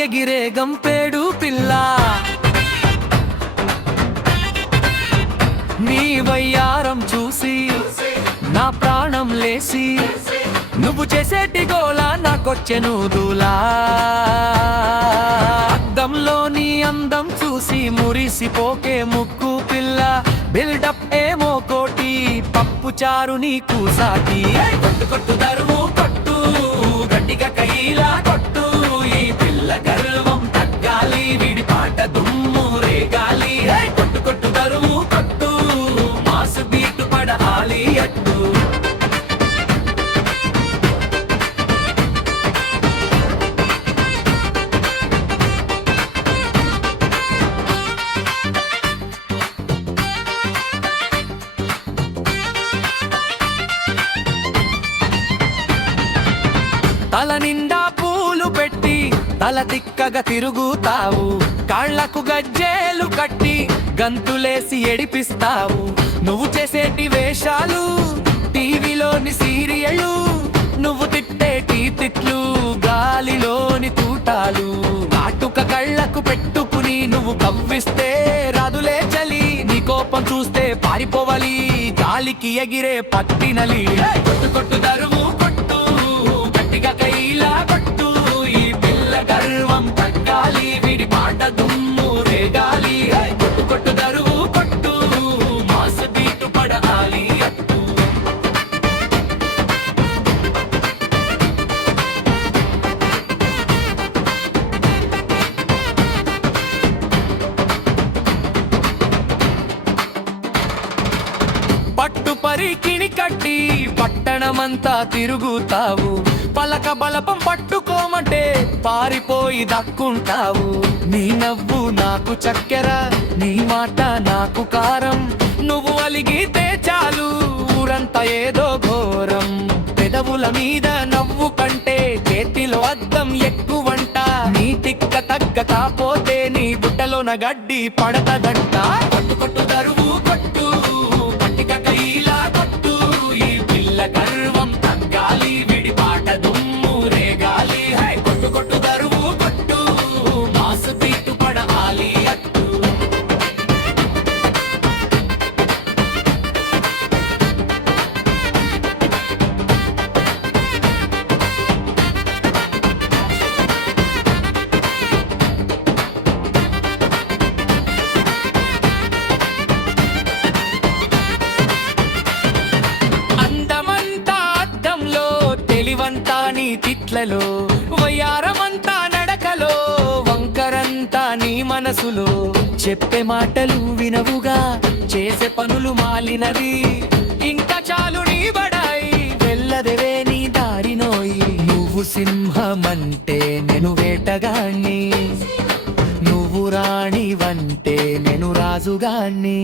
ఎగిరే గంపేడు పిల్ల నీ వయ్యారం చూసి నా ప్రాణం లేసి నువ్వు చేసేటి గోలా నాకొచ్చెను దూలా అద్దంలో నీ అందం చూసి మురిసిపోకే ముక్కు పిల్ల బిల్డప్ ఏమో కోటి పప్పు చారు నీకు సాటి కొట్టు కొట్టు దరువు కొట్టు గట్టిగా కైలా కొట్టు ఈ పిల్ల గర్వం తగ్గాలి వీడి పాట దుమ్ము రేగాలి కొట్టు కొట్టు దరువు కొట్టు మాసు బీటు పడాలి అట్టు తల నిండా పూలు పెట్టి తల తిక్కగా తిరుగుతావు కాళ్లకు గజ్జేలు కట్టి గంతులేసి ఎడిపిస్తావు నువ్వు చేసేటి వేషాలు టీవీలోని సీరియళ్ళు నువ్వు తిట్టేటి తిట్లు గాలిలోని తూటాలు కాటుక కళ్ళకు పెట్టుకుని నువ్వు కవ్విస్తే రాదులే చలి నీ కోపం చూస్తే పారిపోవాలి గాలికి ఎగిరే పట్టినలి కొట్టు కొట్టు దరువు కొట్టు గట్టిగా కైలా కొట్టు ఈ పిల్ల గర్వం తగ్గాలి వీడి పాట దుమ్ము రేగాలి కొట్టు కొట్టు దరువు కొట్టు మాసు బీటు పడాలి అట్టు పట్టు పరికిని కట్టి పట్టణమంతా తిరుగుతావు పలక బలపం పట్టుకోమంటే పారిపోయి దక్కుంటావు నీ నవ్వు నాకు చక్కెర నీ మాట నాకు కారం నువ్వు అలిగితే చాలు ఊరంతా ఏదో ఘోరం పెదవుల మీద నవ్వు కంటే చేతిలో అద్దం ఎక్కువంట నీ తిక్క తగ్గ కాపోతే నీ బుట్టలోన గడ్డి పడతదంట కొట్టు కొట్టు దరువు కొట్టు గట్టిగా కైలా కొట్టు ఈ పిల్ల గర్వం తగ్గాలి విడి పాట దుమ్ము రేగాలి కొట్టు కొట్టు దరువు కొట్టు మాసు బీటు పడాలి అట్టు తెలివంతా నీ తిట్లలో వయ్యారమంతా నడకలో వంకరంతా నీ మనసులో చెప్పే మాటలు వినవుగా చేసే పనులు మాలినవి ఇంకా చాలు నీ బడాయి వెళ్ళదవే నీ దారినోయి నువ్వు సింహమంటే నేను వేటగాణ్ణి నువ్వు రాణివంటే నేను రాజుగాణ్ణి